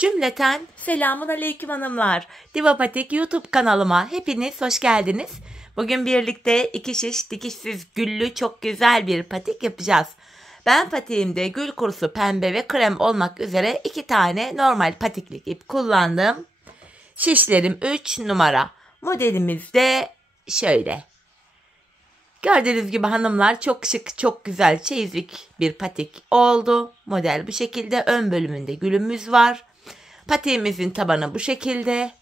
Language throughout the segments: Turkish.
Cümleten selamun aleyküm hanımlar. Diva Patik YouTube kanalıma hepiniz hoş geldiniz. Bugün birlikte 2 şiş dikişsiz güllü çok güzel bir patik yapacağız. Ben patiğimde gül kurusu pembe ve krem olmak üzere 2 tane normal patiklik ip kullandım. Şişlerim 3 numara. Modelimiz de şöyle. Gördüğünüz gibi hanımlar çok şık, çok güzel çeyizlik bir patik oldu. Model bu şekilde. Ön bölümünde gülümüz var. Patiğimizin tabanı bu şekilde.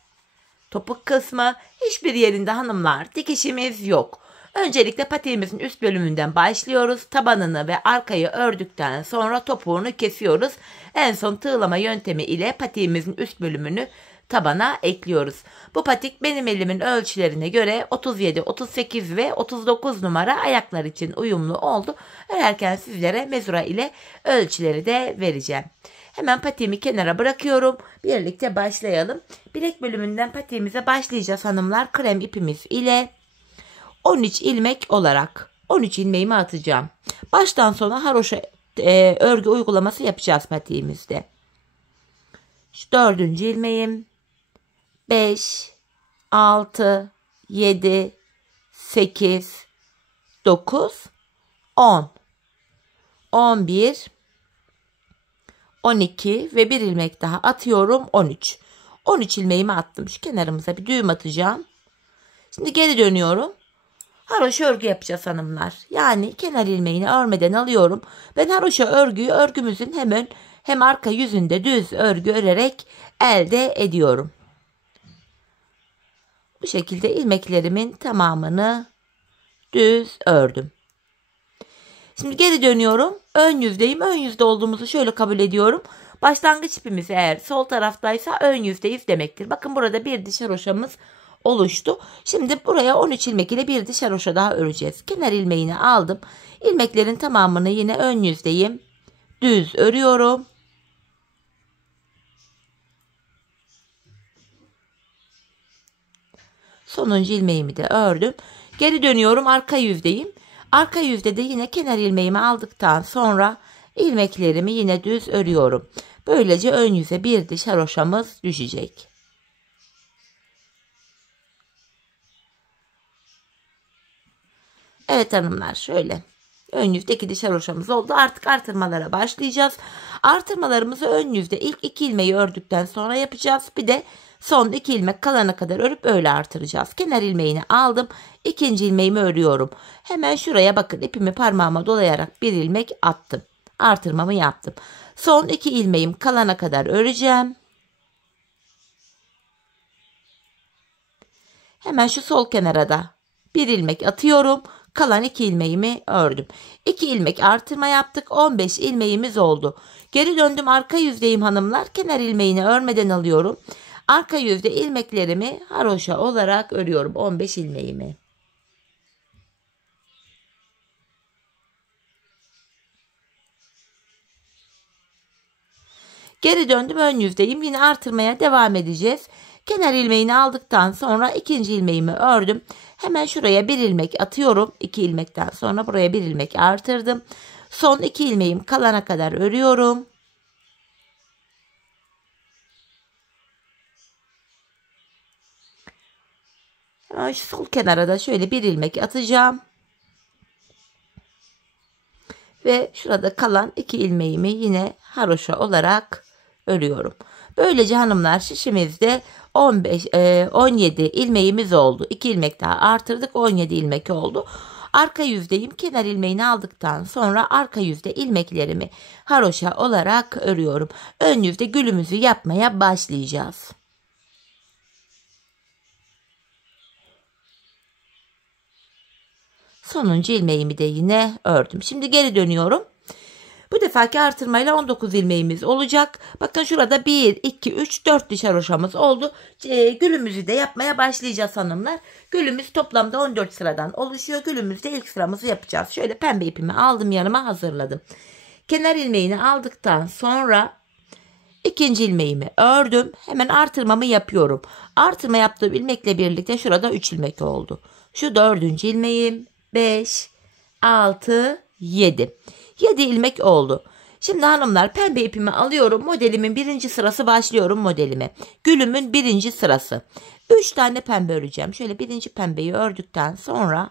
Topuk kısmı hiçbir yerinde hanımlar dikişimiz yok. Öncelikle patiğimizin üst bölümünden başlıyoruz. Tabanını ve arkayı ördükten sonra topuğunu kesiyoruz. En son tığlama yöntemi ile patiğimizin üst bölümünü tabana ekliyoruz. Bu patik benim elimin ölçülerine göre 37, 38 ve 39 numara ayaklar için uyumlu oldu. Örerken sizlere mezura ile ölçüleri de vereceğim. Hemen patiğimi kenara bırakıyorum. Birlikte başlayalım. Bilek bölümünden patiğimize başlayacağız hanımlar. Krem ipimiz ile 13 ilmek olarak 13 ilmeğimi atacağım. Baştan sona haroşa örgü uygulaması yapacağız patiğimizde. Şu 4. ilmeğim, 5, 6, 7, 8, 9, 10, 11, 12 ve bir ilmek daha atıyorum 13. 13 ilmeğimi attım. Şu kenarımıza bir düğüm atacağım. Şimdi geri dönüyorum. Haroşa örgü yapacağız hanımlar. Yani kenar ilmeğini örmeden alıyorum. Ben haroşa örgüyü örgümüzün hem arka yüzünde düz örgü örerek elde ediyorum. Bu şekilde ilmeklerimin tamamını düz ördüm. Şimdi geri dönüyorum. Ön yüzdeyim. Ön yüzde olduğumuzu şöyle kabul ediyorum. Başlangıç ipimiz eğer sol taraftaysa ön yüzdeyiz demektir. Bakın burada bir diş haroşamız oluştu. Şimdi buraya 13 ilmek ile bir diş haroşa daha öreceğiz. Kenar ilmeğini aldım. İlmeklerin tamamını yine ön yüzdeyim. Düz örüyorum. Sonuncu ilmeğimi de ördüm. Geri dönüyorum. Arka yüzdeyim. Arka yüzde de yine kenar ilmeğimi aldıktan sonra ilmeklerimi yine düz örüyorum. Böylece ön yüze bir diş haroşamız düşecek. Evet hanımlar, şöyle ön yüzde 2 diş haroşamız oldu. Artık artırmalara başlayacağız. Artırmalarımızı ön yüzde ilk 2 ilmeği ördükten sonra yapacağız. Bir de son 2 ilmek kalana kadar örüp öyle artıracağız. Kenar ilmeğini aldım. İkinci ilmeğimi örüyorum. Hemen şuraya bakın, ipimi parmağıma dolayarak bir ilmek attım. Artırmamı yaptım. Son 2 ilmeğim kalana kadar öreceğim. Hemen şu sol kenara da bir ilmek atıyorum. Kalan 2 ilmeğimi ördüm. 2 ilmek artırma yaptık. 15 ilmeğimiz oldu. Geri döndüm, arka yüzdeyim hanımlar. Kenar ilmeğini örmeden alıyorum. Arka yüzde ilmeklerimi haroşa olarak örüyorum. 15 ilmeğimi. Geri döndüm, ön yüzdeyim. Yine artırmaya devam edeceğiz. Kenar ilmeğini aldıktan sonra ikinci ilmeğimi ördüm. Hemen şuraya bir ilmek atıyorum. 2 ilmekten sonra buraya bir ilmek artırdım. Son 2 ilmeğim kalana kadar örüyorum. Hemen şu sol kenara da şöyle bir ilmek atacağım. Ve şurada kalan 2 ilmeğimi yine haroşa olarak örüyorum. Böylece hanımlar şişimizde 17 ilmeğimiz oldu. 2 ilmek daha artırdık, 17 ilmek oldu. Arka yüzdeyim. Kenar ilmeğini aldıktan sonra arka yüzde ilmeklerimi haroşa olarak örüyorum. Ön yüzde gülümüzü yapmaya başlayacağız. Sonuncu ilmeğimi de yine ördüm. Şimdi geri dönüyorum. Bu defaki artırmayla 19 ilmeğimiz olacak. Bakın şurada 1, 2, 3, 4 diş haroşamız oldu. Gülümüzü de yapmaya başlayacağız hanımlar. Gülümüz toplamda 14 sıradan oluşuyor. Gülümüzde ilk sıramızı yapacağız. Şöyle pembe ipimi aldım, yanıma hazırladım. Kenar ilmeğini aldıktan sonra ikinci ilmeğimi ördüm. Hemen artırmamı yapıyorum. Artırma yaptığım ilmekle birlikte şurada 3 ilmek oldu. Şu 4. ilmeğim, 5, 6, 7. 7 ilmek oldu. Şimdi hanımlar pembe ipimi alıyorum. Modelimin birinci sırası, başlıyorum modelime. Gülümün birinci sırası. 3 tane pembe öreceğim. Şöyle birinci pembeyi ördükten sonra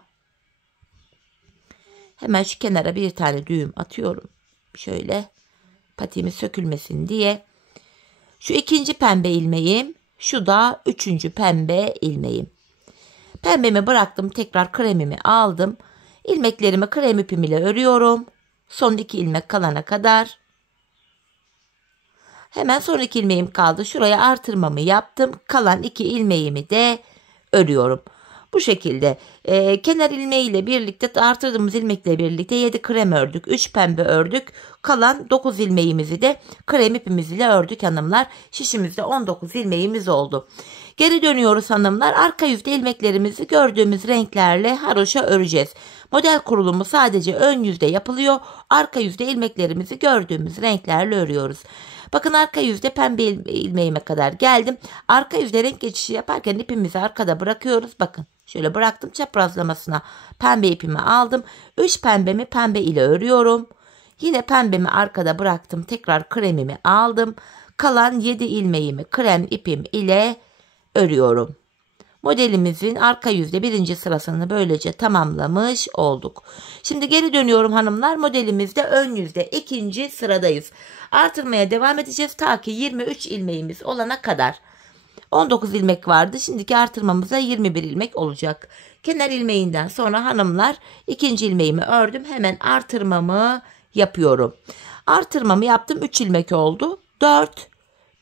hemen şu kenara bir tane düğüm atıyorum. Şöyle patiğimiz sökülmesin diye. Şu ikinci pembe ilmeğim. Şu da üçüncü pembe ilmeğim. Pembemi bıraktım. Tekrar kremimi aldım. İlmeklerimi krem ipim ile örüyorum. Son 2 ilmek kalana kadar. Hemen son 2 ilmeğim kaldı. Şuraya artırmamı yaptım. Kalan 2 ilmeğimi de örüyorum. Bu şekilde kenar ilmeği ile birlikte artırdığımız ilmekle birlikte 7 krem ördük. 3 pembe ördük. Kalan 9 ilmeğimizi de krem ipimiz ile ördük hanımlar. Şişimizde 19 ilmeğimiz oldu. Geri dönüyoruz hanımlar. Arka yüzde ilmeklerimizi gördüğümüz renklerle haroşa öreceğiz. Model kurulumu sadece ön yüzde yapılıyor. Arka yüzde ilmeklerimizi gördüğümüz renklerle örüyoruz. Bakın arka yüzde pembe ilmeğime kadar geldim. Arka yüzde renk geçişi yaparken ipimizi arkada bırakıyoruz. Bakın şöyle bıraktım, çaprazlamasına pembe ipimi aldım. 3 pembemi pembe ile örüyorum. Yine pembemi arkada bıraktım. Tekrar kremimi aldım. Kalan 7 ilmeğimi krem ipim ile örüyorum. Modelimizin arka yüzde birinci sırasını böylece tamamlamış olduk. Şimdi geri dönüyorum hanımlar. Modelimizde ön yüzde ikinci sıradayız. Artırmaya devam edeceğiz ta ki 23 ilmeğimiz olana kadar. 19 ilmek vardı. Şimdiki artırmamıza 21 ilmek olacak. Kenar ilmeğinden sonra hanımlar ikinci ilmeğimi ördüm. Hemen artırmamı yapıyorum. Artırmamı yaptım. 3 ilmek oldu. 4,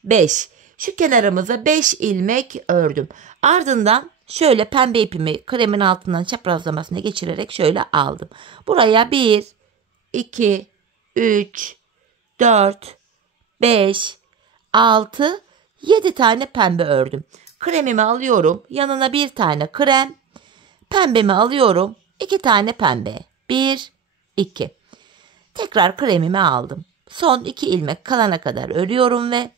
5. Şu kenarımıza 5 ilmek ördüm. Ardından şöyle pembe ipimi kremin altından çaprazlamasına geçirerek şöyle aldım. Buraya 1, 2, 3, 4, 5, 6, 7 tane pembe ördüm. Kremimi alıyorum. Yanına bir tane krem. Pembemi alıyorum. 2 tane pembe. 1, 2. Tekrar kremimi aldım. Son 2 ilmek kalana kadar örüyorum ve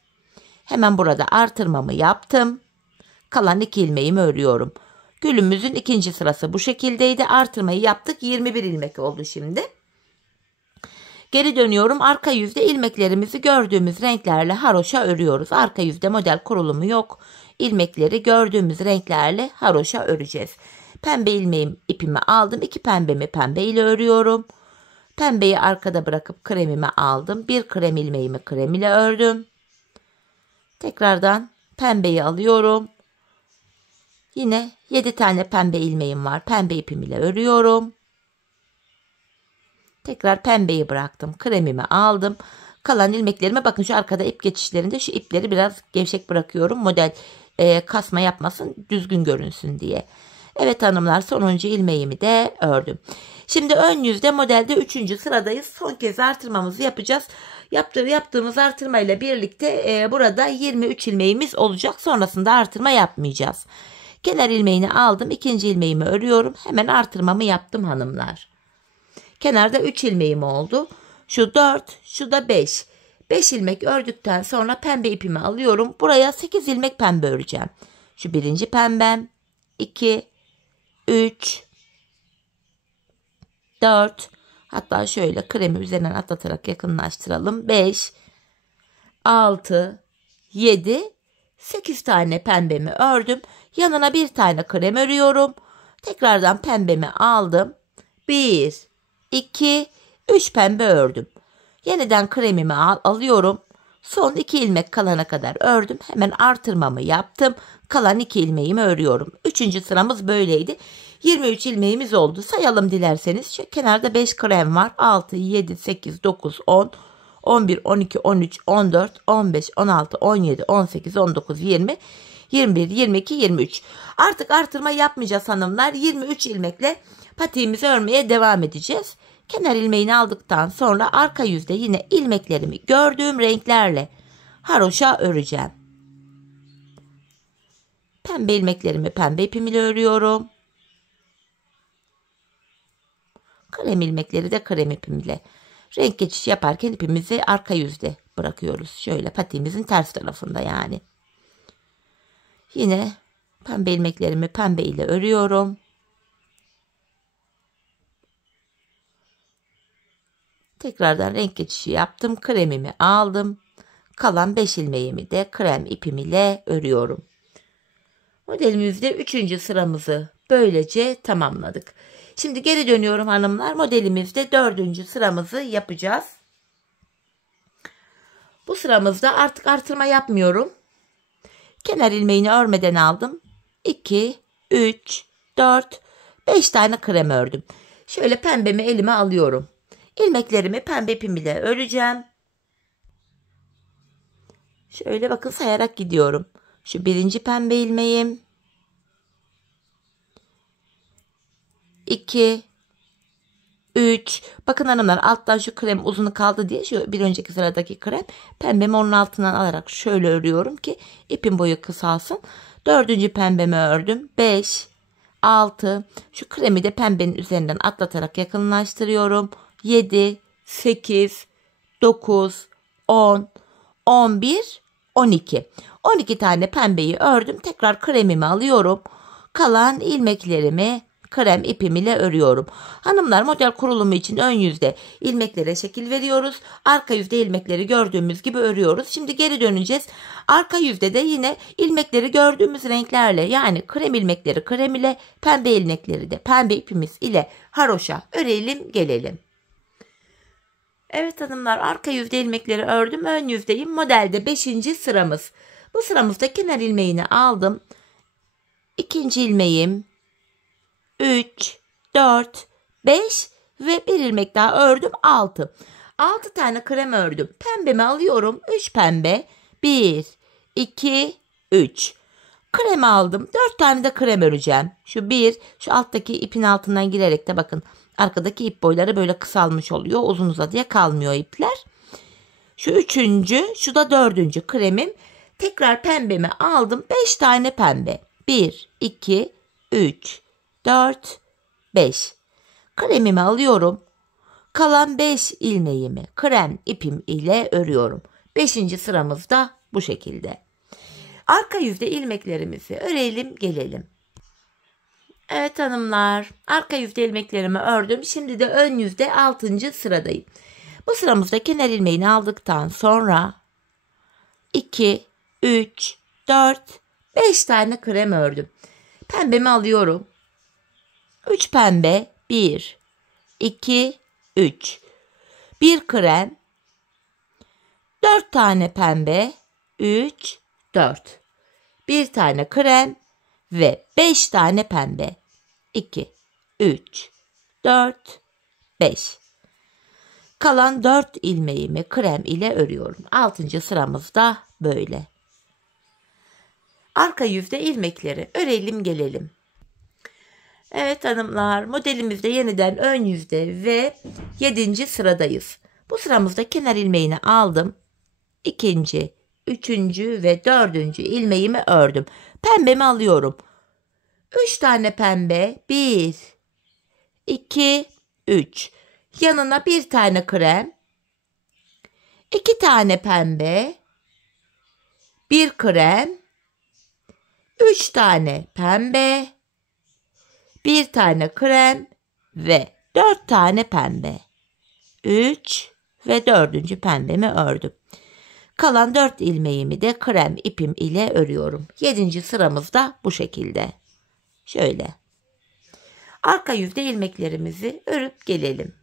hemen burada artırmamı yaptım. Kalan 2 ilmeğimi örüyorum. Gülümüzün ikinci sırası bu şekildeydi. Artırmayı yaptık. 21 ilmek oldu şimdi. Geri dönüyorum. Arka yüzde ilmeklerimizi gördüğümüz renklerle haroşa örüyoruz. Arka yüzde model kurulumu yok. İlmekleri gördüğümüz renklerle haroşa öreceğiz. Pembe ilmeğim ipimi aldım. 2 pembemi pembe ile örüyorum. Pembeyi arkada bırakıp kremimi aldım. Bir krem ilmeğimi krem ile ördüm. Tekrardan pembeyi alıyorum. Yine 7 tane pembe ilmeğim var. Pembe ipim ile örüyorum. Tekrar pembeyi bıraktım. Kremimi aldım. Kalan ilmeklerime bakın şu arkada ip geçişlerinde şu ipleri biraz gevşek bırakıyorum. Model kasma yapmasın, düzgün görünsün diye. Evet hanımlar, sonuncu ilmeğimi de ördüm. Şimdi ön yüzde modelde 3. sıradayız. Son kez artırmamızı yapacağız. Yaptığımız artırma ile birlikte burada 23 ilmeğimiz olacak. Sonrasında artırma yapmayacağız. Kenar ilmeğini aldım. 2. ilmeğimi örüyorum. Hemen artırmamı yaptım hanımlar. Kenarda 3 ilmeğim oldu. Şu 4, şu da 5. 5 ilmek ördükten sonra pembe ipimi alıyorum. Buraya 8 ilmek pembe öreceğim. Şu birinci pembem, 2, 3, 4, hatta şöyle kremi üzerinden atlatarak yakınlaştıralım. 5, 6, 7, 8 tane pembemi ördüm. Yanına bir tane krem örüyorum. Tekrardan pembemi aldım. 1, 2, 3 pembe ördüm. Yeniden kremimi alıyorum. Son 2 ilmek kalana kadar ördüm. Hemen artırmamı yaptım. Kalan 2 ilmeğimi örüyorum. 3. sıramız böyleydi. 23 ilmeğimiz oldu. Sayalım dilerseniz. Şu kenarda 5 krem var. 6, 7, 8, 9, 10, 11, 12, 13, 14, 15, 16, 17, 18, 19, 20, 21, 22, 23. Artık artırma yapmayacağız hanımlar. 23 ilmekle patiğimizi örmeye devam edeceğiz. Kenar ilmeğini aldıktan sonra arka yüzde yine ilmeklerimi gördüğüm renklerle haroşa öreceğim. Pembe ilmeklerimi pembe ipim ile örüyorum. Krem ilmekleri de krem ipim ile. Renk geçişi yaparken ipimizi arka yüzde bırakıyoruz. Şöyle patiğimizin ters tarafında yani. Yine pembe ilmeklerimi pembe ile örüyorum. Tekrardan renk geçişi yaptım. Kremimi aldım. Kalan 5 ilmeğimi de krem ipim ile örüyorum. Modelimizde 3. sıramızı böylece tamamladık. Şimdi geri dönüyorum hanımlar. Modelimizde 4. sıramızı yapacağız. Bu sıramızda artık artırma yapmıyorum. Kenar ilmeğini örmeden aldım. 2, 3, 4, 5 tane krem ördüm. Şöyle pembemi elime alıyorum. İlmeklerimi pembe ipim ile öreceğim. Şöyle bakın sayarak gidiyorum. Şu birinci pembe ilmeğim. 2, 3. Bakın hanımlar, alttan şu krem uzunu kaldı diye şu bir önceki sıradaki krem pembemi onun altından alarak şöyle örüyorum ki ipin boyu kısalsın. 4. pembemi ördüm. 5, 6. Şu kremi de pembenin üzerinden atlatarak yakınlaştırıyorum. 7, 8, 9, 10, 11, 12. 12 tane pembeyi ördüm. Tekrar kremimi alıyorum. Kalan ilmeklerimi krem ipim ile örüyorum. Hanımlar, model kurulumu için ön yüzde ilmeklere şekil veriyoruz. Arka yüzde ilmekleri gördüğümüz gibi örüyoruz. Şimdi geri döneceğiz. Arka yüzde de yine ilmekleri gördüğümüz renklerle, yani krem ilmekleri krem ile, pembe ilmekleri de pembe ipimiz ile haroşa örelim gelelim. Evet hanımlar, arka yüzde ilmekleri ördüm. Ön yüzdeyim. Modelde 5. sıramız. Bu sıramızda kenar ilmeğini aldım. 2. ilmeğim, 3, 4, 5 ve bir ilmek daha ördüm. 6. 6 tane krem ördüm. Pembemi alıyorum. 3 pembe. 1, 2, 3. Krem aldım. 4 tane de krem öreceğim. Şu alttaki ipin altından girerek de bakın. Arkadaki ip boyları böyle kısalmış oluyor. Uzun uzadıya kalmıyor ipler. Şu 3. şu da 4. kremim. Tekrar pembemi aldım. 5 tane pembe. 1, 2, 3, 4, 5. Kremimi alıyorum. Kalan 5 ilmeğimi krem ipim ile örüyorum. 5. sıramızda bu şekilde. Arka yüzde ilmeklerimizi örelim gelelim. Evet hanımlar, arka yüzde ilmeklerimi ördüm. Şimdi de ön yüzde 6. sıradayım. Bu sıramızda kenar ilmeğini aldıktan sonra 2, 3, 4, 5 tane krem ördüm. Pembemi alıyorum. 3 pembe, 1, 2, 3. 1 krem, 4 tane pembe, 3, 4. 1 tane krem ve 5 tane pembe. 2, 3, 4, 5. Kalan 4 ilmeğimi krem ile örüyorum. 6. sıramızda böyle. Arka yüzde ilmekleri örelim gelelim. Evet hanımlar, modelimizde yeniden ön yüzde ve 7. sıradayız. Bu sıramızda kenar ilmeğini aldım. 2., 3. ve 4. ilmeğimi ördüm. Pembemi alıyorum. 3 tane pembe. 1, 2, 3. Yanına 1 tane krem. 2 tane pembe. 1 krem. 3 tane pembe. 1 tane krem ve 4 tane pembe. 3 ve 4. pembemi ördüm. Kalan 4 ilmeğimi de krem ipim ile örüyorum. 7. sıramızda bu şekilde. Şöyle. Arka yüzde ilmeklerimizi örüp gelelim.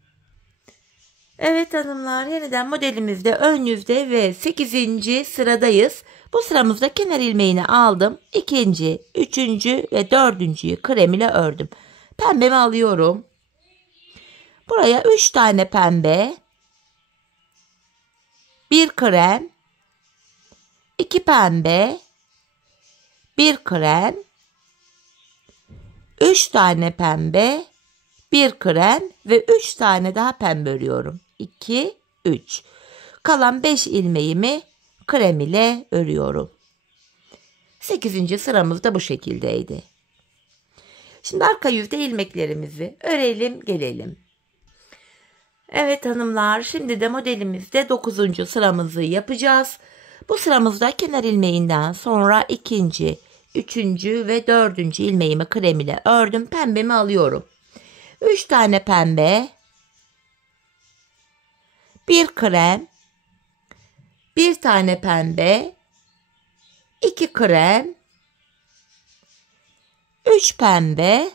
Evet hanımlar, yeniden modelimizde ön yüzde ve 8. sıradayız. Bu sıramızda kenar ilmeğini aldım. 2., 3. ve 4. krem ile ördüm. Pembemi alıyorum. Buraya 3 tane pembe, 1 krem, 2 pembe, 1 krem, 3 tane pembe, 1 krem ve 3 tane daha pembe örüyorum. 2, 3. Kalan 5 ilmeğimi krem ile örüyorum. 8. sıramız da bu şekildeydi. Şimdi arka yüzde ilmeklerimizi örelim gelelim. Evet hanımlar, şimdi de modelimizde 9. sıramızı yapacağız. Bu sıramızda kenar ilmeğinden sonra 2., 3. ve 4. ilmeğimi krem ile ördüm. Pembemi alıyorum. 3 tane pembe, bir krem, bir tane pembe, 2 krem, 3 pembe,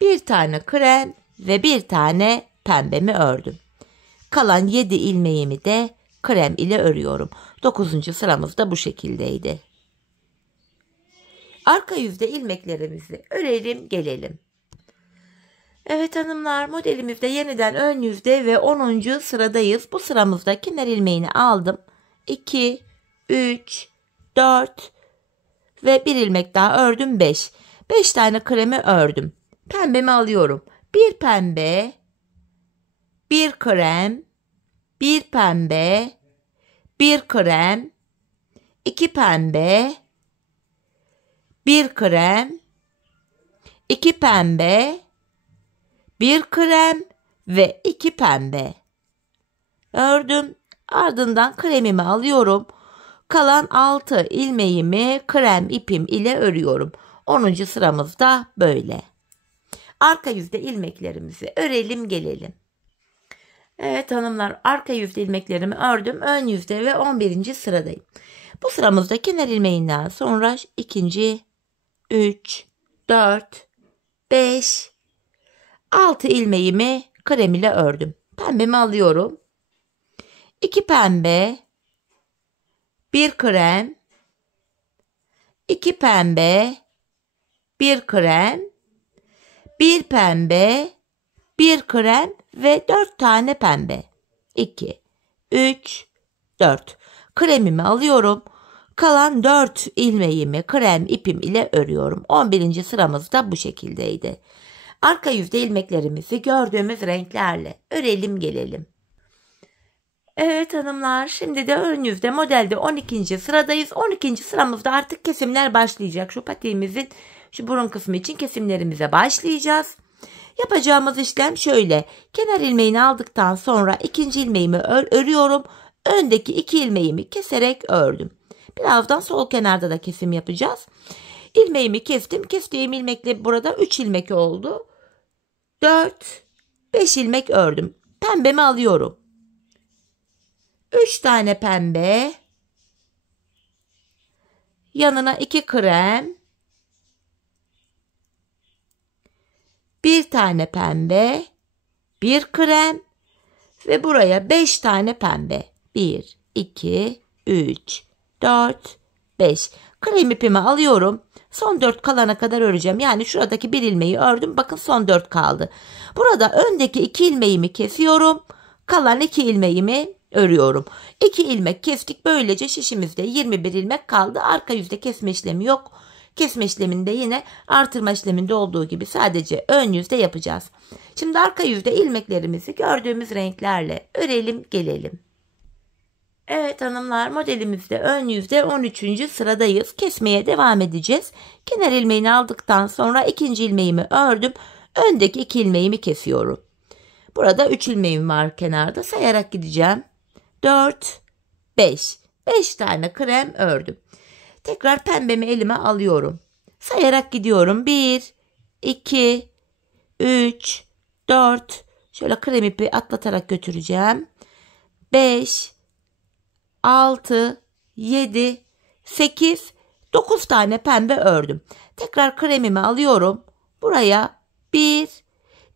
bir tane krem ve bir tane pembemi ördüm. Kalan 7 ilmeğimi de krem ile örüyorum. 9. sıramız da bu şekildeydi. Arka yüzde ilmeklerimizi örelim gelelim. Evet hanımlar, modelimizde yeniden ön yüzde ve 10. sıradayız. Bu sıramızda kenar ilmeğini aldım. 2, 3, 4 ve bir ilmek daha ördüm 5. 5 tane kremi ördüm. Pembemi alıyorum. Bir pembe, bir krem, bir pembe, bir krem, 2 pembe, bir krem, 2 pembe, bir krem ve 2 pembe. Ördüm. Ardından kremimi alıyorum. Kalan 6 ilmeğimi krem ipim ile örüyorum. 10. sıramızda böyle. Arka yüzde ilmeklerimizi örelim gelelim. Evet hanımlar, arka yüzde ilmeklerimi ördüm. Ön yüzde ve 11. sıradayım. Bu sıramızda kenar ilmeğinden sonra 2. 3, 4, 5, 6 ilmeğimi krem ile ördüm. Pembemi alıyorum. 2 pembe, 1 krem, 2 pembe, 1 krem, 1 pembe, 1 krem ve 4 tane pembe. 2, 3, 4. Kremimi alıyorum. Kalan 4 ilmeğimi krem ipim ile örüyorum. 11. sıramız da bu şekildeydi. Arka yüzde ilmeklerimizi gördüğümüz renklerle örelim gelelim. Evet hanımlar, şimdi de ön yüzde modelde 12. sıradayız. 12. sıramızda artık kesimler başlayacak. Şu patiğimizin şu burun kısmı için kesimlerimize başlayacağız. Yapacağımız işlem şöyle. Kenar ilmeğini aldıktan sonra ikinci ilmeğimi örüyorum. Öndeki 2 ilmeğimi keserek ördüm. Birazdan sol kenarda da kesim yapacağız. İlmeğimi kestim. Kestiğim ilmekle burada 3 ilmek oldu. 4, 5 ilmek ördüm. Pembemi alıyorum. 3 tane pembe. Yanına 2 krem. 1 tane pembe. 1 krem. Ve buraya 5 tane pembe. 1, 2, 3, 4, 5. Krem ipimi alıyorum. Son 4 kalana kadar öreceğim. Yani şuradaki bir ilmeği ördüm. Bakın son 4 kaldı. Burada öndeki 2 ilmeğimi kesiyorum. Kalan 2 ilmeğimi örüyorum. 2 ilmek kestik. Böylece şişimizde 21 ilmek kaldı. Arka yüzde kesme işlemi yok. Kesme işleminde yine artırma işleminde olduğu gibi sadece ön yüzde yapacağız. Şimdi arka yüzde ilmeklerimizi gördüğümüz renklerle örelim gelelim. Evet hanımlar, modelimizde ön yüzde 13. sıradayız. Kesmeye devam edeceğiz. Kenar ilmeğini aldıktan sonra ikinci ilmeğimi ördüm. Öndeki 2 ilmeğimi kesiyorum. Burada 3 ilmeğim var kenarda. Sayarak gideceğim. 4, 5. 5 tane krem ördüm. Tekrar pembemi elime alıyorum. Sayarak gidiyorum. 1, 2, 3, 4. Şöyle krem ipi atlatarak götüreceğim. 5, 6, 7, 8, 9 tane pembe ördüm. Tekrar kremimi alıyorum. Buraya 1,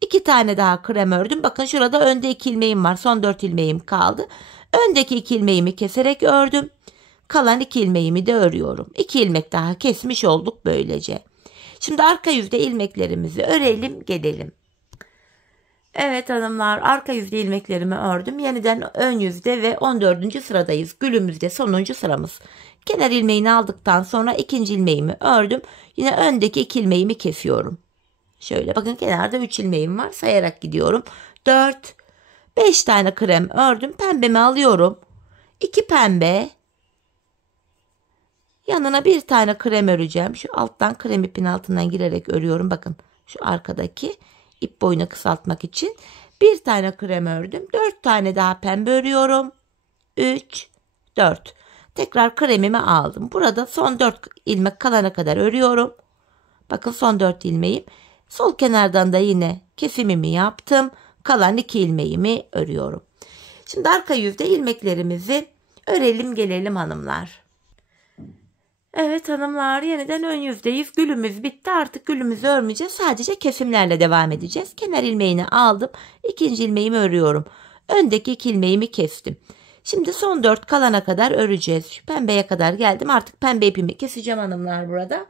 2 tane daha krem ördüm. Bakın şurada önde 2 ilmeğim var. Son 4 ilmeğim kaldı. Öndeki 2 ilmeğimi keserek ördüm. Kalan 2 ilmeğimi de örüyorum. 2 ilmek daha kesmiş olduk böylece. Şimdi arka yüzde ilmeklerimizi örelim gelelim. Evet hanımlar, arka yüzde ilmeklerimi ördüm. Yeniden ön yüzde ve 14. sıradayız. Gülümüzde sonuncu sıramız. Kenar ilmeğini aldıktan sonra ikinci ilmeğimi ördüm. Yine öndeki 2 ilmeğimi kesiyorum. Şöyle bakın, kenarda 3 ilmeğim var. Sayarak gidiyorum. 4, 5 tane krem ördüm. Pembemi alıyorum. 2 pembe. Yanına 1 tane krem öreceğim. Şu alttan krem ipin altından girerek örüyorum. Bakın şu arkadaki ip boyunu kısaltmak için. 1 tane krem ördüm. 4 tane daha pembe örüyorum. 3, 4. Tekrar kremimi aldım. Burada son 4 ilmek kalana kadar örüyorum. Bakın son 4 ilmeğim. Sol kenardan da yine kesimimi yaptım. Kalan 2 ilmeğimi örüyorum. Şimdi arka yüzde ilmeklerimizi örelim gelelim hanımlar. Evet hanımlar, yeniden ön yüzdeyiz. Gülümüz bitti. Artık gülümüzü örmeyeceğiz. Sadece kesimlerle devam edeceğiz. Kenar ilmeğini aldım. İkinci ilmeğimi örüyorum. Öndeki 2 ilmeğimi kestim. Şimdi son 4 kalana kadar öreceğiz. Şu pembeye kadar geldim. Artık pembe ipimi keseceğim hanımlar burada.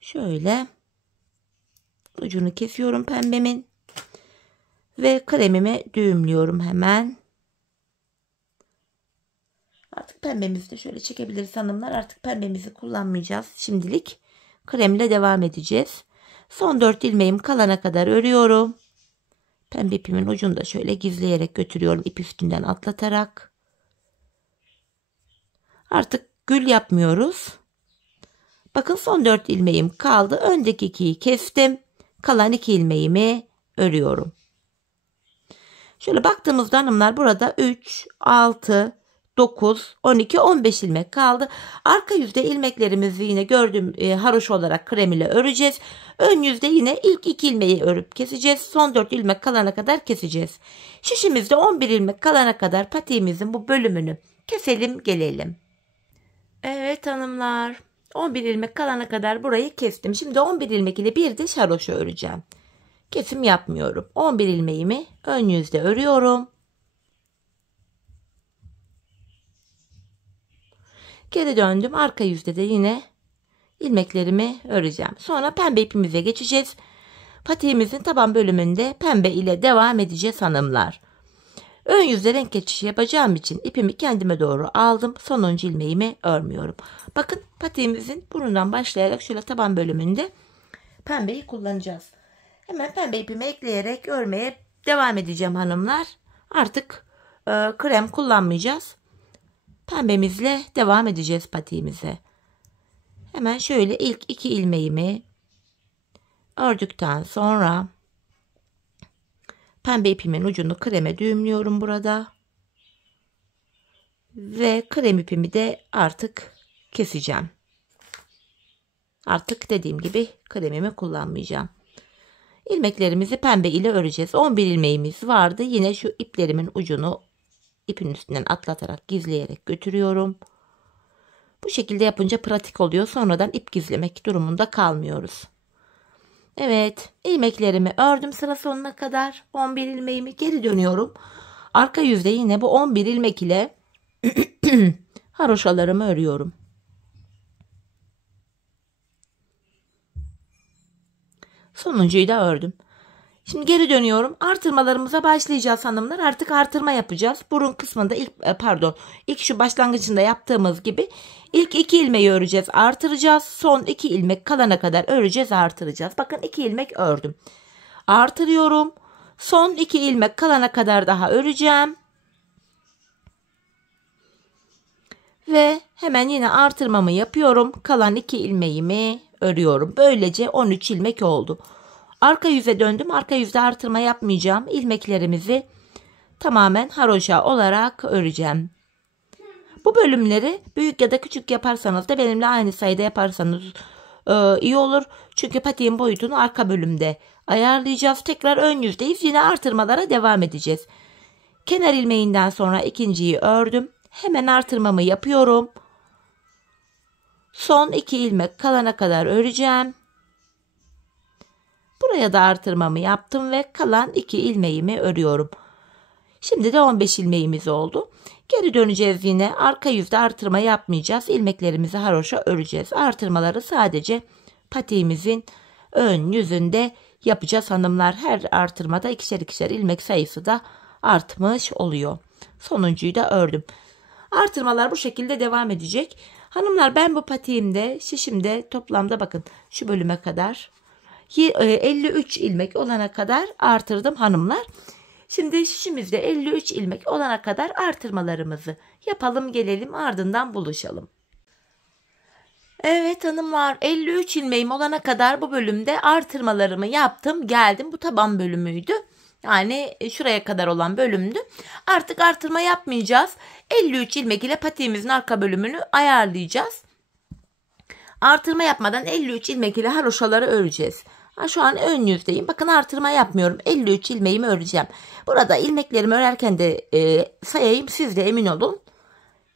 Şöyle ucunu kesiyorum pembemin. Ve kremimi düğümlüyorum hemen. Artık pembemizi de şöyle çekebiliriz hanımlar. Artık pembemizi kullanmayacağız. Şimdilik kremle devam edeceğiz. Son 4 ilmeğim kalana kadar örüyorum. Pembe ipimin ucunu da şöyle gizleyerek götürüyorum. İp üstünden atlatarak. Artık gül yapmıyoruz. Bakın son 4 ilmeğim kaldı. Öndeki 2'yi kestim. Kalan 2 ilmeğimi örüyorum. Şöyle baktığımızda hanımlar burada 3, 6, 9, 12, 15 ilmek kaldı. Arka yüzde ilmeklerimizi yine gördüğüm haroşa olarak krem ile öreceğiz. Ön yüzde yine ilk 2 ilmeği örüp keseceğiz. Son 4 ilmek kalana kadar keseceğiz. Şişimizde 11 ilmek kalana kadar patiğimizin bu bölümünü keselim gelelim. Evet hanımlar, 11 ilmek kalana kadar burayı kestim. Şimdi 11 ilmek ile bir de haroşa öreceğim. Kesim yapmıyorum. 11 ilmeğimi ön yüzde örüyorum. Geri döndüm. Arka yüzde de yine ilmeklerimi öreceğim. Sonra pembe ipimize geçeceğiz. Patiğimizin taban bölümünde pembe ile devam edeceğiz hanımlar. Ön yüzde renk geçişi yapacağım için ipimi kendime doğru aldım. Sonuncu ilmeğimi örmüyorum. Bakın patiğimizin burundan başlayarak şöyle taban bölümünde pembeyi kullanacağız. Hemen pembe ipimi ekleyerek örmeye devam edeceğim hanımlar. Artık krem kullanmayacağız. Pembemizle devam edeceğiz patiğimize. Hemen şöyle ilk 2 ilmeğimi ördükten sonra pembe ipimin ucunu kreme düğümlüyorum burada. Ve krem ipimi de artık keseceğim. Artık dediğim gibi kremimi kullanmayacağım. İlmeklerimizi pembe ile öreceğiz. 11 ilmeğimiz vardı. Yine şu iplerimin ucunu ipin üstünden atlatarak gizleyerek götürüyorum. Bu şekilde yapınca pratik oluyor. Sonradan ip gizlemek durumunda kalmıyoruz. Evet, ilmeklerimi ördüm sıra sonuna kadar. 11 ilmeğimi geri dönüyorum. Arka yüzde yine bu 11 ilmek ile haroşalarımı örüyorum. Sonuncuyu da ördüm. Şimdi geri dönüyorum. Artırmalarımıza başlayacağız hanımlar. Artık artırma yapacağız. Burun kısmında ilk şu başlangıcında yaptığımız gibi ilk 2 ilmeği öreceğiz, artıracağız. Son 2 ilmek kalana kadar öreceğiz, artıracağız. Bakın 2 ilmek ördüm. Artırıyorum. Son 2 ilmek kalana kadar daha öreceğim. Ve hemen yine artırmamı yapıyorum. Kalan 2 ilmeğimi örüyorum. Böylece 13 ilmek oldu. Arka yüze döndüm. Arka yüzde artırma yapmayacağım. İlmeklerimizi tamamen haroşa olarak öreceğim. Bu bölümleri büyük ya da küçük yaparsanız da benimle aynı sayıda yaparsanız iyi olur. Çünkü patiğin boyutunu arka bölümde ayarlayacağız. Tekrar ön yüzdeyiz. Yine artırmalara devam edeceğiz. Kenar ilmeğinden sonra ikinciyi ördüm. Hemen artırmamı yapıyorum. Son 2 ilmek kalana kadar öreceğim. Buraya da artırmamı yaptım ve kalan 2 ilmeğimi örüyorum. Şimdi de 15 ilmeğimiz oldu. Geri döneceğiz yine. Arka yüzde artırma yapmayacağız. İlmeklerimizi haroşa öreceğiz. Artırmaları sadece patiğimizin ön yüzünde yapacağız hanımlar. Her artırmada ikişer ikişer ilmek sayısı da artmış oluyor. Sonuncuyu da ördüm. Artırmalar bu şekilde devam edecek. Hanımlar ben bu patiğimde, şişimde toplamda bakın şu bölüme kadar 53 ilmek olana kadar artırdım hanımlar. Şimdi şişimizde 53 ilmek olana kadar artırmalarımızı yapalım gelelim, ardından buluşalım. Evet hanımlar, 53 ilmeğim olana kadar bu bölümde artırmalarımı yaptım geldim. Bu taban bölümüydü. Yani şuraya kadar olan bölümdü. Artık artırma yapmayacağız. 53 ilmek ile patiğimizin arka bölümünü ayarlayacağız. Artırma yapmadan 53 ilmek ile haroşaları öreceğiz. Şu an ön yüzdeyim. Bakın artırma yapmıyorum. 53 ilmeğimi öreceğim. Burada ilmeklerimi örerken de sayayım. Siz de emin olun.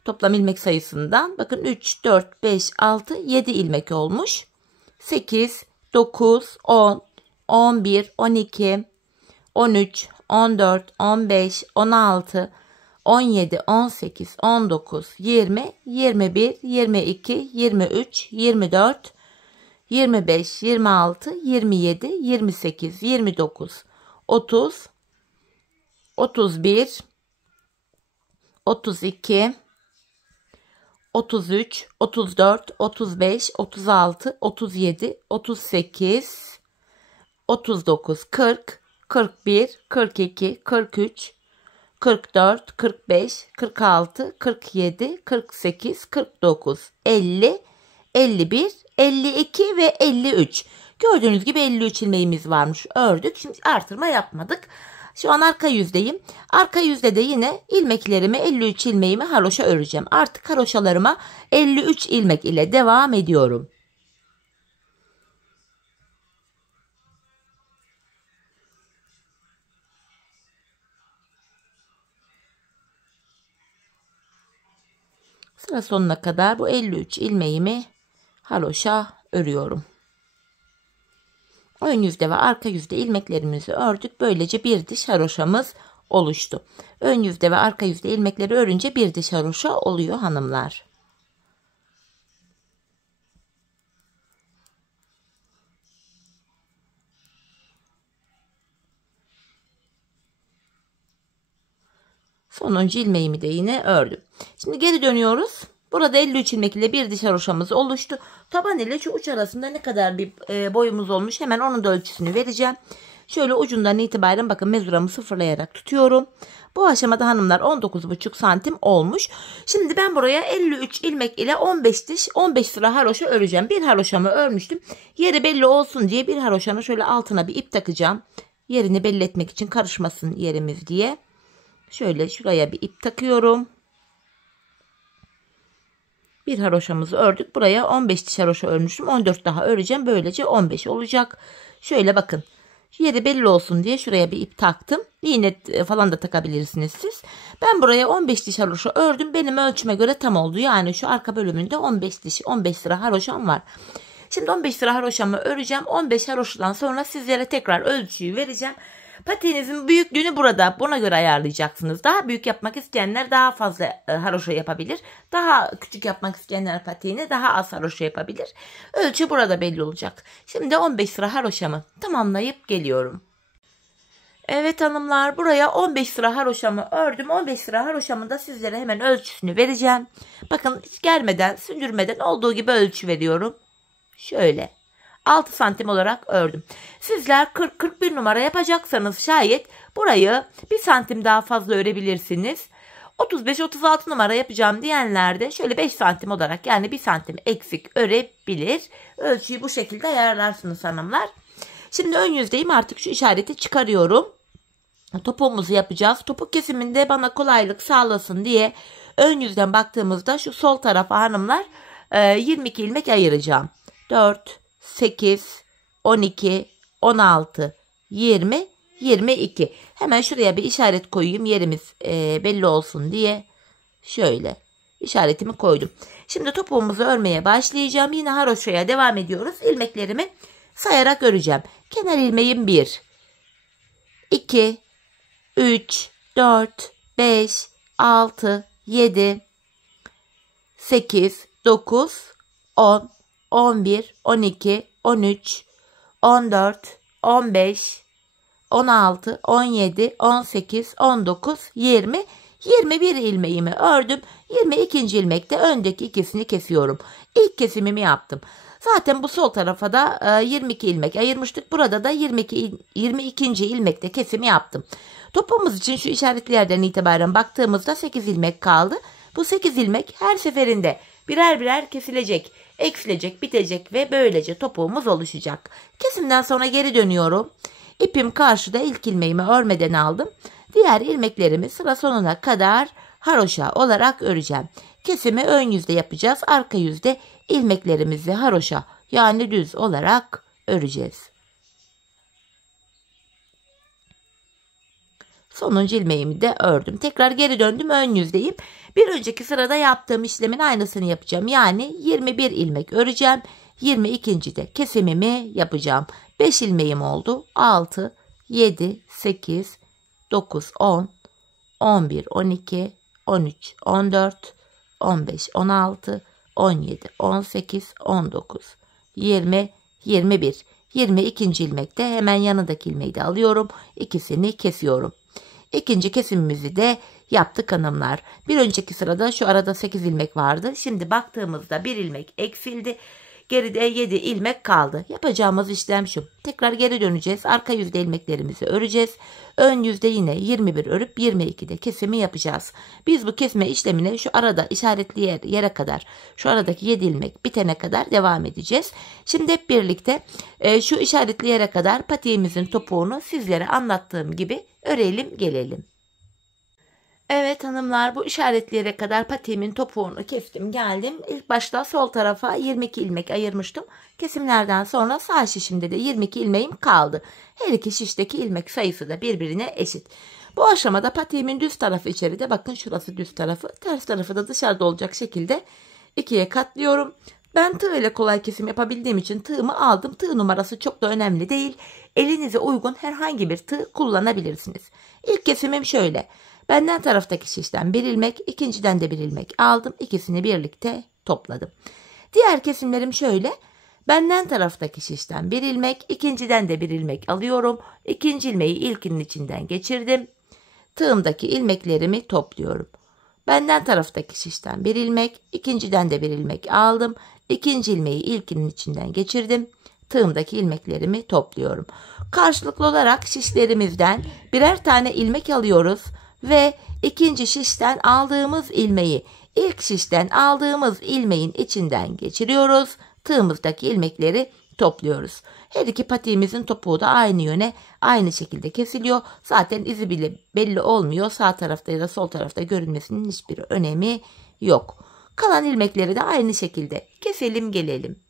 Toplam ilmek sayısından. Bakın 3, 4, 5, 6, 7 ilmek olmuş. 8, 9, 10, 11, 12, 13, 14, 15, 16, 17, 18, 19, 20, 21, 22, 23, 24, 25, 26, 27, 28, 29, 30, 31, 32, 33, 34, 35, 36, 37, 38, 39, 40, 41, 42, 43, 44, 45, 46, 47, 48, 49, 50, 51, 52 ve 53. Gördüğünüz gibi 53 ilmeğimiz varmış. Ördük. Şimdi artırma yapmadık. Şu an arka yüzdeyim. Arka yüzde de yine ilmeklerimi 53 ilmeğimi haroşa öreceğim. Artık haroşalarıma 53 ilmek ile devam ediyorum. Sıra sonuna kadar bu 53 ilmeğimi haroşa örüyorum. Ön yüzde ve arka yüzde ilmeklerimizi ördük. Böylece bir diş haroşamız oluştu. Ön yüzde ve arka yüzde ilmekleri örünce bir diş haroşa oluyor hanımlar. Sonuncu ilmeğimi de yine ördüm. Şimdi geri dönüyoruz. Burada 53 ilmek ile bir diş haroşamız oluştu. Taban ile şu uç arasında ne kadar bir boyumuz olmuş, hemen onun da ölçüsünü vereceğim. Şöyle ucundan itibaren bakın mezuramı sıfırlayarak tutuyorum. Bu aşamada hanımlar 19,5 santim olmuş. Şimdi ben buraya 53 ilmek ile 15 diş 15 sıra haroşa öreceğim. Bir haroşamı örmüştüm. Yeri belli olsun diye bir haroşanın şöyle altına bir ip takacağım. Yerini belli etmek için, karışmasın yerimiz diye. Şöyle şuraya bir ip takıyorum. Bir haroşamızı ördük. Buraya 15 diş haroşa örmüştüm. 14 daha öreceğim. Böylece 15 olacak. Şöyle bakın. Yeri belli olsun diye şuraya bir ip taktım. İğne falan da takabilirsiniz siz. Ben buraya 15 diş haroşa ördüm. Benim ölçüme göre tam oldu. Yani şu arka bölümünde 15 diş, 15 sıra haroşam var. Şimdi 15 sıra haroşamı öreceğim. 15 haroşadan sonra sizlere tekrar ölçüyü vereceğim. Patiğinizin büyüklüğünü burada buna göre ayarlayacaksınız. Daha büyük yapmak isteyenler daha fazla haroşa yapabilir. Daha küçük yapmak isteyenler patiğini daha az haroşa yapabilir. Ölçü burada belli olacak. Şimdi 15 sıra haroşamı tamamlayıp geliyorum. Evet hanımlar, buraya 15 sıra haroşamı ördüm. 15 sıra haroşamın da sizlere hemen ölçüsünü vereceğim. Bakın hiç germeden, sündürmeden olduğu gibi ölçü veriyorum. Şöyle 6 santim olarak ördüm. Sizler 40-41 numara yapacaksanız şayet burayı 1 santim daha fazla örebilirsiniz. 35-36 numara yapacağım diyenler de şöyle 5 santim olarak, yani 1 santim eksik örebilir. Ölçüyü bu şekilde ayarlarsınız hanımlar. Şimdi ön yüzdeyim, artık şu işareti çıkarıyorum. Topuğumuzu yapacağız. Topuk kesiminde bana kolaylık sağlasın diye ön yüzden baktığımızda şu sol tarafa hanımlar 22 ilmek ayıracağım. 4, 8, 12, 16, 20, 22. Hemen şuraya bir işaret koyayım. Yerimiz belli olsun diye. Şöyle işaretimi koydum. Şimdi topuğumuzu örmeye başlayacağım. Yine haroşaya devam ediyoruz. İlmeklerimi sayarak öreceğim. Kenar ilmeğim 1, 2, 3, 4, 5, 6, 7, 8, 9, 10, 11, 12, 13, 14, 15, 16, 17, 18, 19, 20, 21 ilmeğimi ördüm. 22. ilmekte öndeki ikisini kesiyorum. İlk kesimimi yaptım. Zaten bu sol tarafa da 22 ilmek ayırmıştık. Burada da 22. ilmekte kesimi yaptım. Topumuz için şu işaretli yerden itibaren baktığımızda 8 ilmek kaldı. Bu 8 ilmek her seferinde birer birer kesilecek, eksilecek, bitecek ve böylece topuğumuz oluşacak. Kesimden sonra geri dönüyorum. İpim karşıda, ilk ilmeğimi örmeden aldım. Diğer ilmeklerimi sıra sonuna kadar haroşa olarak öreceğim. Kesimi ön yüzde yapacağız. Arka yüzde ilmeklerimizi haroşa, yani düz olarak öreceğiz. Sonuncu ilmeğimi de ördüm. Tekrar geri döndüm, ön yüzdeyim. Bir önceki sırada yaptığım işlemin aynısını yapacağım. Yani 21 ilmek öreceğim. 22. de kesimimi yapacağım. 5 ilmeğim oldu. 6, 7, 8, 9, 10, 11, 12, 13, 14, 15, 16, 17, 18, 19, 20, 21. 22. ilmekte hemen yanındaki ilmeği de alıyorum. İkisini kesiyorum. İkinci kesimimizi de yaptık hanımlar. Bir önceki sırada şu arada 8 ilmek vardı. Şimdi baktığımızda bir ilmek eksildi. Geride 7 ilmek kaldı. Yapacağımız işlem şu. Tekrar geri döneceğiz. Arka yüzde ilmeklerimizi öreceğiz. Ön yüzde yine 21 örüp 22'de kesimi yapacağız. Biz bu kesme işlemine şu arada işaretli yere kadar, şu aradaki 7 ilmek bitene kadar devam edeceğiz. Şimdi hep birlikte şu işaretli yere kadar patiğimizin topuğunu sizlere anlattığım gibi örelim gelelim. Evet hanımlar, bu işaretli yere kadar patiğimin topuğunu kestim geldim. İlk başta sol tarafa 22 ilmek ayırmıştım. Kesimlerden sonra sağ şişimde de 22 ilmeğim kaldı. Her iki şişteki ilmek sayısı da birbirine eşit. Bu aşamada patiğimin düz tarafı içeride, bakın şurası düz tarafı, ters tarafı da dışarıda olacak şekilde ikiye katlıyorum. Ben tığ ile kolay kesim yapabildiğim için tığımı aldım. Tığ numarası çok da önemli değil. Elinize uygun herhangi bir tığ kullanabilirsiniz. İlk kesimim şöyle. Benden taraftaki şişten bir ilmek, ikinciden de bir ilmek aldım. İkisini birlikte topladım. Diğer kesimlerim şöyle. Benden taraftaki şişten bir ilmek, ikinciden de bir ilmek alıyorum. İkinci ilmeği ilkinin içinden geçirdim. Tığımdaki ilmeklerimi topluyorum. Benden taraftaki şişten bir ilmek, ikinciden de bir ilmek aldım. İkinci ilmeği ilkinin içinden geçirdim. Tığımdaki ilmeklerimi topluyorum. Karşılıklı olarak şişlerimizden birer tane ilmek alıyoruz ve ikinci şişten aldığımız ilmeği ilk şişten aldığımız ilmeğin içinden geçiriyoruz. Tığımızdaki ilmekleri topluyoruz. Her iki patiğimizin topuğu da aynı yöne, aynı şekilde kesiliyor. Zaten izi bile belli olmuyor. Sağ tarafta ya da sol tarafta görünmesinin hiçbir önemi yok. Kalan ilmekleri de aynı şekilde keselim gelelim.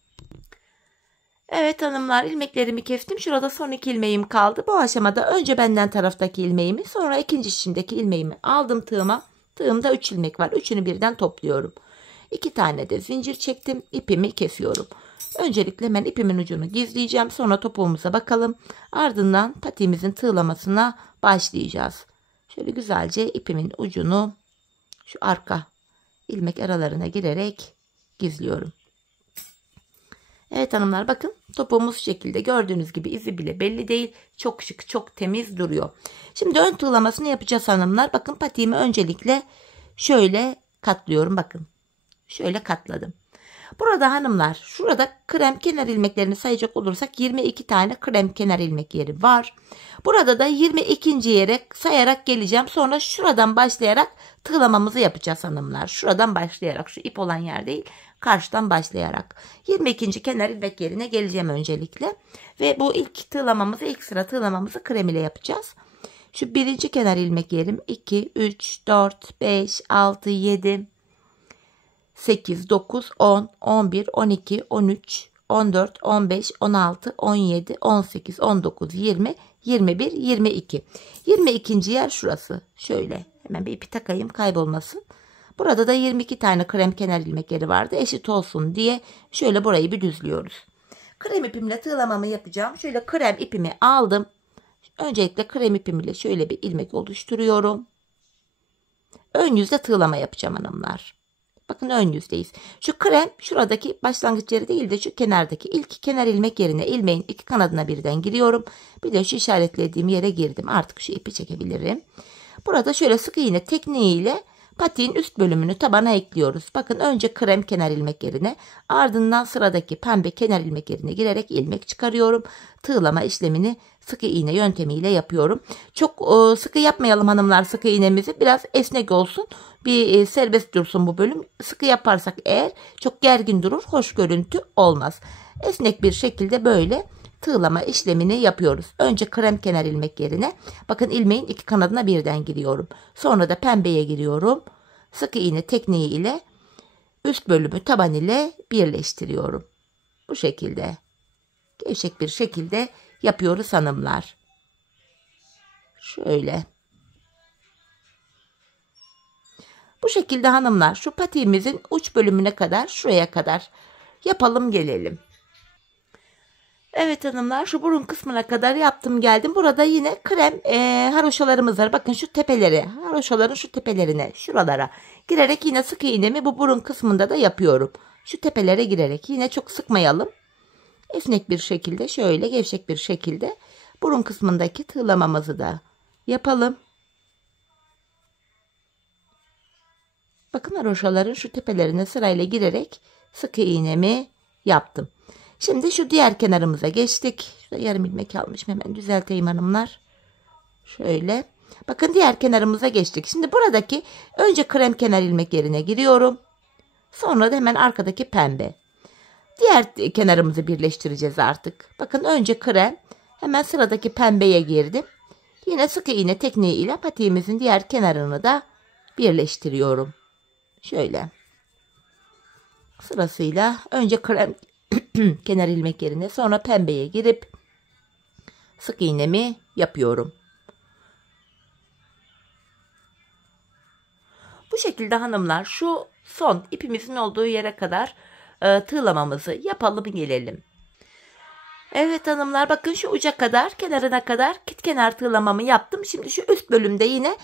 Evet hanımlar, ilmeklerimi kestim. Şurada son 2 ilmeğim kaldı. Bu aşamada önce benden taraftaki ilmeğimi, sonra ikinci şişimdeki ilmeğimi aldım tığıma. Tığımda 3 ilmek var. Üçünü birden topluyorum. 2 tane de zincir çektim. İpimi kesiyorum. Öncelikle hemen ipimin ucunu gizleyeceğim. Sonra topuğumuza bakalım. Ardından patiğimizin tığlamasına başlayacağız. Şöyle güzelce ipimin ucunu şu arka ilmek aralarına girerek gizliyorum. Evet hanımlar, bakın topuğumuz şu şekilde, gördüğünüz gibi izi bile belli değil. Çok şık, çok temiz duruyor. Şimdi ön tığlamasını yapacağız hanımlar. Bakın patiğimi öncelikle şöyle katlıyorum. Bakın şöyle katladım. Burada hanımlar, şurada krem kenar ilmeklerini sayacak olursak 22 tane krem kenar ilmek yeri var. Burada da 22. yere sayarak geleceğim. Sonra şuradan başlayarak tığlamamızı yapacağız hanımlar. Şuradan başlayarak, şu ip olan yer değil, karşıdan başlayarak 22. kenar ilmek yerine geleceğim öncelikle. Ve bu ilk tığlamamızı, ilk sıra tığlamamızı krem ile yapacağız. Şu birinci kenar ilmek yerim 2, 3, 4, 5, 6, 7, 8, 9, 10, 11, 12, 13, 14, 15, 16, 17, 18, 19, 20, 21, 22. 22. yer şurası. Şöyle hemen bir ipi takayım kaybolmasın. Burada da 22 tane krem kenar ilmek yeri vardı. Eşit olsun diye şöyle burayı bir düzlüyoruz. Krem ipimle tığlamamı yapacağım. Şöyle krem ipimi aldım. Öncelikle krem ipimle şöyle bir ilmek oluşturuyorum. Ön yüzde tığlama yapacağım hanımlar. Bakın ön yüzdeyiz. Şu krem şuradaki başlangıç yeri değil de şu kenardaki ilk kenar ilmek yerine ilmeğin iki kanadına birden giriyorum. Bir de şu işaretlediğim yere girdim. Artık şu ipi çekebilirim. Burada şöyle sık iğne tekniğiyle patiğin üst bölümünü tabana ekliyoruz. Bakın önce krem kenar ilmek yerine, ardından sıradaki pembe kenar ilmek yerine girerek ilmek çıkarıyorum. Tığlama işlemini sık iğne yöntemiyle yapıyorum. Çok sıkı yapmayalım hanımlar sık iğnemizi. Biraz esnek olsun. Bir serbest dursun bu bölüm. Sıkı yaparsak eğer çok gergin durur. Hoş görüntü olmaz. Esnek bir şekilde böyle tığlama işlemini yapıyoruz. Önce krem kenar ilmek yerine, bakın ilmeğin iki kanadına birden giriyorum. Sonra da pembeye giriyorum. Sık iğne tekniği ile üst bölümü taban ile birleştiriyorum. Bu şekilde gevşek bir şekilde yapıyoruz hanımlar. Şöyle Bu şekilde hanımlar şu patiğimizin uç bölümüne kadar, şuraya kadar yapalım gelelim. Evet hanımlar, şu burun kısmına kadar yaptım geldim. Burada yine krem haroşalarımız var. Bakın şu tepeleri, haroşaların şu tepelerine, şuralara girerek yine sık iğnemi bu burun kısmında da yapıyorum. Şu tepelere girerek yine çok sıkmayalım. Esnek bir şekilde, şöyle gevşek bir şekilde burun kısmındaki tığlamamızı da yapalım. Bakın haroşaların şu tepelerine sırayla girerek sık iğnemi yaptım. Şimdi şu diğer kenarımıza geçtik. Şurada yarım ilmek almışım, hemen düzelteyim hanımlar. Şöyle. Bakın diğer kenarımıza geçtik. Şimdi buradaki önce krem kenar ilmek yerine giriyorum. Sonra da hemen arkadaki pembe. Diğer kenarımızı birleştireceğiz artık. Bakın önce krem, hemen sıradaki pembeye girdim. Yine sık iğne tekniğiyle patiğimizin diğer kenarını da birleştiriyorum. Şöyle. Sırasıyla önce krem kenar ilmek yerine, sonra pembeye girip sık iğnemi yapıyorum. Bu şekilde hanımlar şu son ipimizin olduğu yere kadar tığlamamızı yapalım gelelim. Evet hanımlar, bakın şu uca kadar, kenarına kadar kenar tığlamamı yaptım. Şimdi şu üst bölümde yine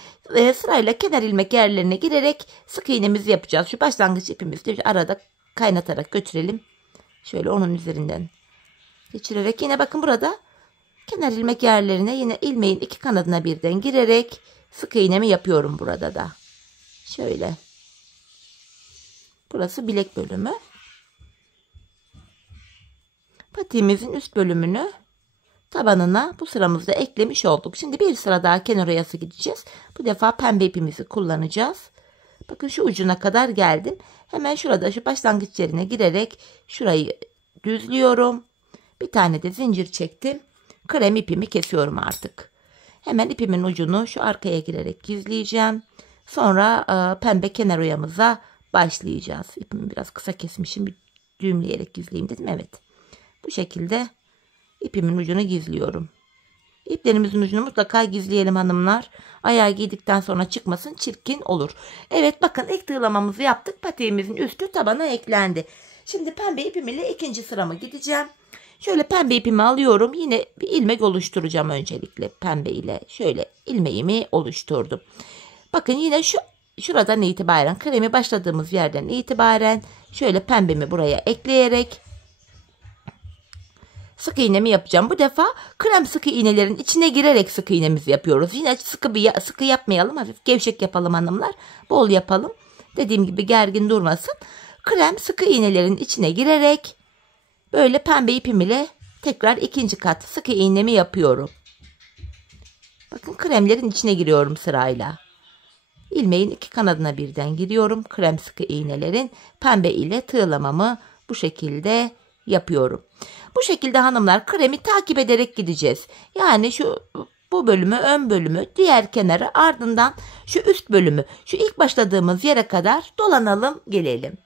sırayla kenar ilmek yerlerine girerek sık iğnemizi yapacağız. Şu başlangıç ipimizi arada kaynatarak götürelim. Şöyle onun üzerinden geçirerek yine bakın burada kenar ilmek yerlerine yine ilmeğin iki kanadına birden girerek sık iğnemi yapıyorum burada da. Şöyle. Burası bilek bölümü. Patiğimizin üst bölümünü tabanına bu sıramızda eklemiş olduk. Şimdi bir sıra daha kenar oyası gideceğiz. Bu defa pembe ipimizi kullanacağız. Bakın şu ucuna kadar geldim. Hemen şurada şu başlangıç yerine girerek şurayı düzlüyorum. Bir tane de zincir çektim. Krem ipimi kesiyorum artık. Hemen ipimin ucunu şu arkaya girerek gizleyeceğim. Sonra pembe kenar oyamıza başlayacağız. İpimi biraz kısa kesmişim. Bir düğümleyerek gizleyeyim dedim. Evet. Bu şekilde ipimin ucunu gizliyorum. İplerimizin ucunu mutlaka gizleyelim hanımlar. Ayağı giydikten sonra çıkmasın, çirkin olur. Evet bakın, ilk tığlamamızı yaptık. Patiğimizin üstü tabana eklendi. Şimdi pembe ipim ile ikinci sırama gideceğim. Şöyle pembe ipimi alıyorum. Yine bir ilmek oluşturacağım öncelikle pembe ile. Şöyle ilmeğimi oluşturdum. Bakın yine şuradan itibaren, kremi başladığımız yerden itibaren şöyle pembemi buraya ekleyerek sık iğnemi yapacağım. Bu defa krem sık iğnelerin içine girerek sık iğnemizi yapıyoruz. Yine sıkı yapmayalım. Hafif gevşek yapalım hanımlar. Bol yapalım. Dediğim gibi gergin durmasın. Krem sık iğnelerin içine girerek böyle pembe ipim ile tekrar ikinci kat sık iğnemi yapıyorum. Bakın kremlerin içine giriyorum sırayla. İlmeğin iki kanadına birden giriyorum. Krem sık iğnelerin pembe ile tığlamamı bu şekilde yapıyorum. Bu şekilde hanımlar kremi takip ederek gideceğiz. Yani bu bölümü, ön bölümü, diğer kenarı, ardından şu üst bölümü, şu ilk başladığımız yere kadar dolanalım gelelim.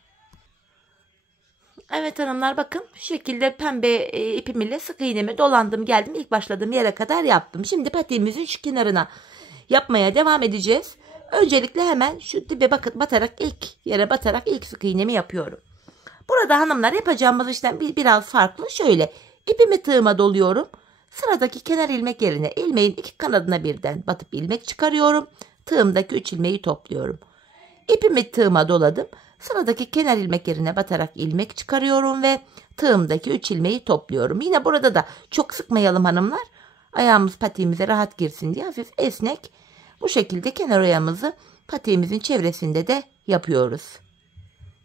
Evet hanımlar, bakın şu şekilde pembe ipim ile sık iğnemi dolandım geldim, ilk başladığım yere kadar yaptım. Şimdi patiğimizin şu kenarına yapmaya devam edeceğiz. Öncelikle hemen şu dibe batarak, ilk yere batarak ilk sık iğnemi yapıyorum. Burada hanımlar yapacağımız işlem biraz farklı. Şöyle ipimi tığıma doluyorum. Sıradaki kenar ilmek yerine ilmeğin iki kanadına birden batıp ilmek çıkarıyorum. Tığımdaki 3 ilmeği topluyorum. İpimi tığıma doladım. Sıradaki kenar ilmek yerine batarak ilmek çıkarıyorum ve tığımdaki 3 ilmeği topluyorum. Yine burada da çok sıkmayalım hanımlar. Ayağımız patiğimize rahat girsin diye hafif esnek. Bu şekilde kenar oyamızı patiğimizin çevresinde de yapıyoruz.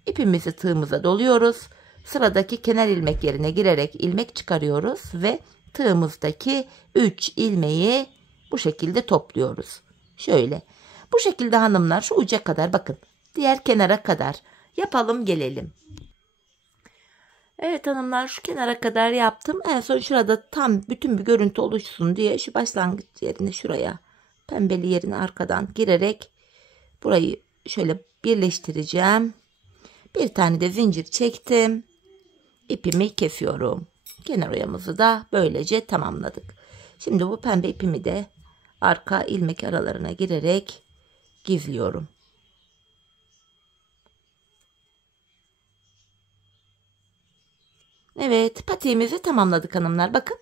İpimizi tığımıza doluyoruz. Sıradaki kenar ilmek yerine girerek ilmek çıkarıyoruz ve tığımızdaki 3 ilmeği bu şekilde topluyoruz. Şöyle. Bu şekilde hanımlar şu uca kadar, bakın diğer kenara kadar yapalım gelelim. Evet hanımlar, şu kenara kadar yaptım. En son şurada tam bütün bir görüntü oluşsun diye şu başlangıç yerine şuraya pembeli yerine arkadan girerek burayı şöyle birleştireceğim. Bir tane de zincir çektim. İpimi kesiyorum. Kenar oyamızı da böylece tamamladık. Şimdi bu pembe ipimi de arka ilmek aralarına girerek gizliyorum. Evet, patiğimizi tamamladık hanımlar. Bakın,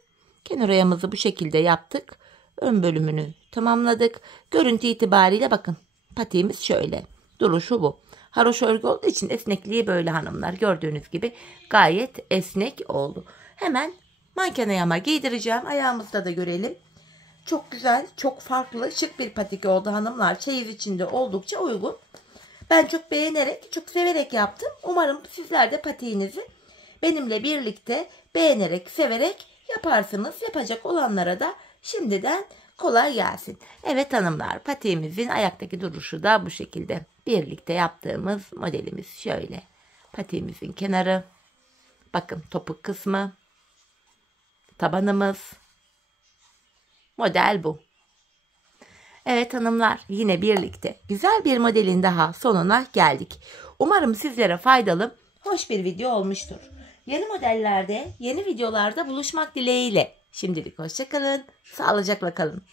kenar oyamızı bu şekilde yaptık. Ön bölümünü tamamladık. Görüntü itibariyle bakın, patiğimiz şöyle. Duruşu bu. Haroşa örgü olduğu için esnekliği böyle hanımlar. Gördüğünüz gibi gayet esnek oldu. Hemen manken ayağıma giydireceğim. Ayağımızda da görelim. Çok güzel, çok farklı, şık bir patik oldu hanımlar. Çeyiz içinde oldukça uygun. Ben çok beğenerek, çok severek yaptım. Umarım sizler de patiğinizi benimle birlikte beğenerek, severek yaparsınız. Yapacak olanlara da şimdiden kolay gelsin. Evet hanımlar, patiğimizin ayaktaki duruşu da bu şekilde. Birlikte yaptığımız modelimiz şöyle. Patiğimizin kenarı. Bakın topuk kısmı. Tabanımız. Model bu. Evet hanımlar, yine birlikte güzel bir modelin daha sonuna geldik. Umarım sizlere faydalı, hoş bir video olmuştur. Yeni modellerde, yeni videolarda buluşmak dileğiyle. Şimdilik hoşça kalın, sağlıcakla kalın.